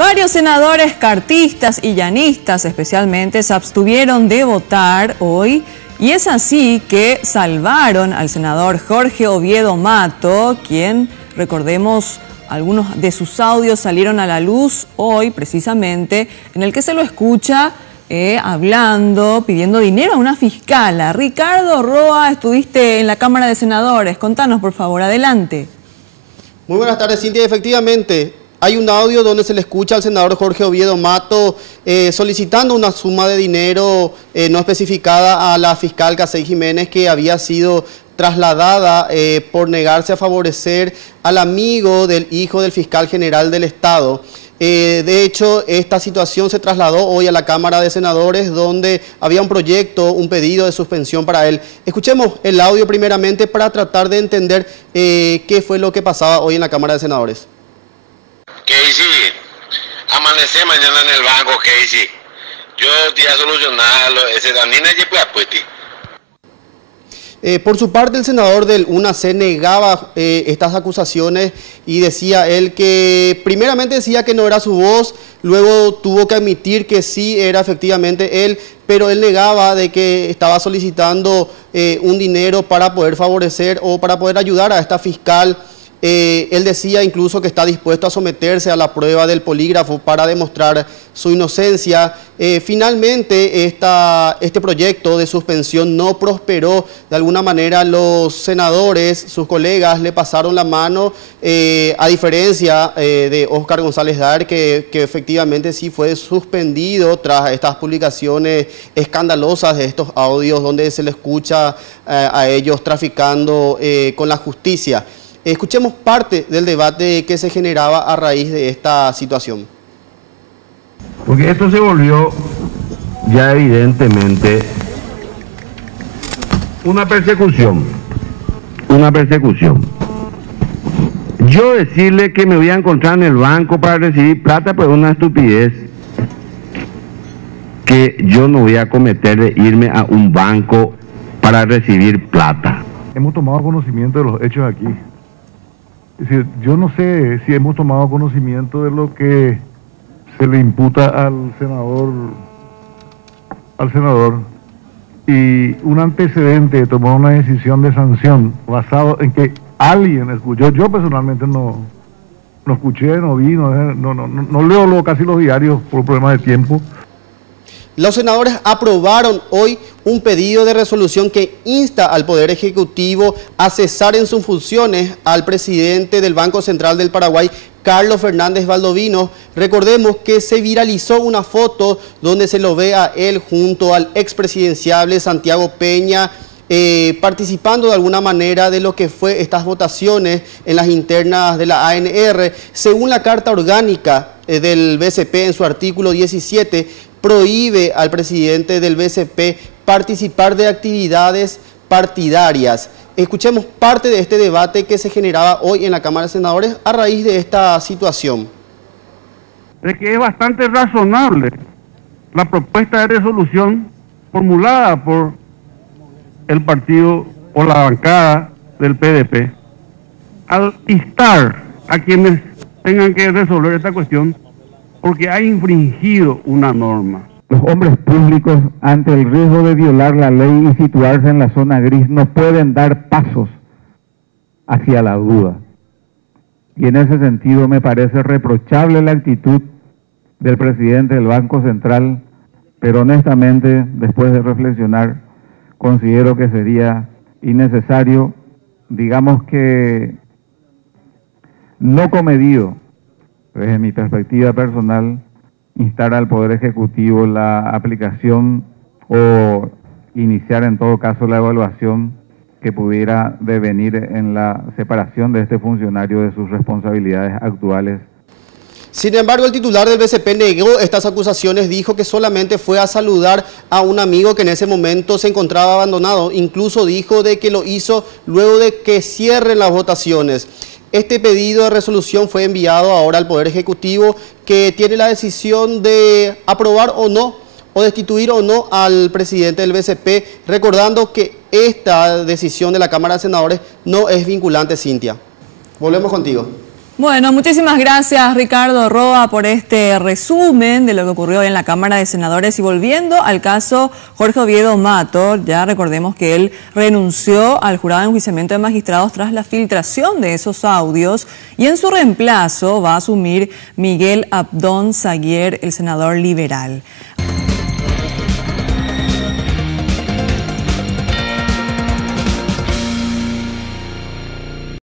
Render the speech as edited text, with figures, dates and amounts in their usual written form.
Varios senadores cartistas y llanistas especialmente se abstuvieron de votar hoy y es así que salvaron al senador Jorge Oviedo Mato, quien, recordemos, algunos de sus audios salieron a la luz hoy precisamente, en el que se lo escucha hablando, pidiendo dinero a una fiscala. Ricardo Roa, estuviste en la Cámara de Senadores, contanos por favor, adelante. Muy buenas tardes, Cintia. Efectivamente, hay un audio donde se le escucha al senador Jorge Oviedo Mato solicitando una suma de dinero no especificada a la fiscal Casey Jiménez, que había sido trasladada por negarse a favorecer al amigo del hijo del fiscal general del Estado. De hecho, esta situación se trasladó hoy a la Cámara de Senadores, donde había un proyecto, un pedido de suspensión para él. Escuchemos el audio primeramente para tratar de entender qué fue lo que pasaba hoy en la Cámara de Senadores. Casey, amanecí mañana en el banco, Casey. Yo te voy a solucionar ese Danina y pues apuesti. Por su parte, el senador del UNAC negaba estas acusaciones y decía él que primeramente decía que no era su voz, luego tuvo que admitir que sí era efectivamente él, pero él negaba de que estaba solicitando un dinero para poder favorecer o para poder ayudar a esta fiscal. Él decía incluso que está dispuesto a someterse a la prueba del polígrafo para demostrar su inocencia. Finalmente, este proyecto de suspensión no prosperó. De alguna manera, los senadores, sus colegas, le pasaron la mano, a diferencia de Óscar González Dar, que efectivamente sí fue suspendido tras estas publicaciones escandalosas de estos audios donde se le escucha a ellos traficando con la justicia. Escuchemos parte del debate que se generaba a raíz de esta situación. Porque esto se volvió ya evidentemente una persecución. Yo decirle que me voy a encontrar en el banco para recibir plata, pues es una estupidez que yo no voy a cometer de irme a un banco para recibir plata. Hemos tomado conocimiento de los hechos aquí. Es decir, yo no sé si hemos tomado conocimiento de lo que se le imputa al senador y un antecedente de tomar una decisión de sanción basado en que alguien escuchó. Yo personalmente no escuché, no vi, no leo casi los diarios por problemas de tiempo. Los senadores aprobaron hoy un pedido de resolución que insta al Poder Ejecutivo a cesar en sus funciones al presidente del Banco Central del Paraguay, Carlos Fernández Valdovinos. Recordemos que se viralizó una foto donde se lo ve a él junto al expresidenciable Santiago Peña, participando de alguna manera de lo que fue estas votaciones en las internas de la ANR. Según la Carta Orgánica del BCP en su artículo 17, prohíbe al presidente del BCP participar de actividades partidarias. Escuchemos parte de este debate que se generaba hoy en la Cámara de Senadores a raíz de esta situación. De que es bastante razonable la propuesta de resolución formulada por el partido o la bancada del PDP al instar a quienes tengan que resolver esta cuestión porque ha infringido una norma. Los hombres públicos, ante el riesgo de violar la ley y situarse en la zona gris, no pueden dar pasos hacia la duda. Y en ese sentido me parece reprochable la actitud del presidente del Banco Central, pero honestamente, después de reflexionar, considero que sería innecesario, digamos que no comedido, desde mi perspectiva personal, instar al Poder Ejecutivo la aplicación o iniciar en todo caso la evaluación que pudiera devenir en la separación de este funcionario de sus responsabilidades actuales. Sin embargo, el titular del BCP negó estas acusaciones, dijo que solamente fue a saludar a un amigo que en ese momento se encontraba abandonado. Incluso dijo de que lo hizo luego de que cierren las votaciones. Este pedido de resolución fue enviado ahora al Poder Ejecutivo, que tiene la decisión de aprobar o no, o destituir o no al presidente del BCP, recordando que esta decisión de la Cámara de Senadores no es vinculante, Cintia. Volvemos contigo. Bueno, muchísimas gracias Ricardo Roa por este resumen de lo que ocurrió hoy en la Cámara de Senadores. Y volviendo al caso Jorge Oviedo Mato, ya recordemos que él renunció al jurado de enjuiciamiento de magistrados tras la filtración de esos audios y en su reemplazo va a asumir Miguel Abdón Saguier, el senador liberal.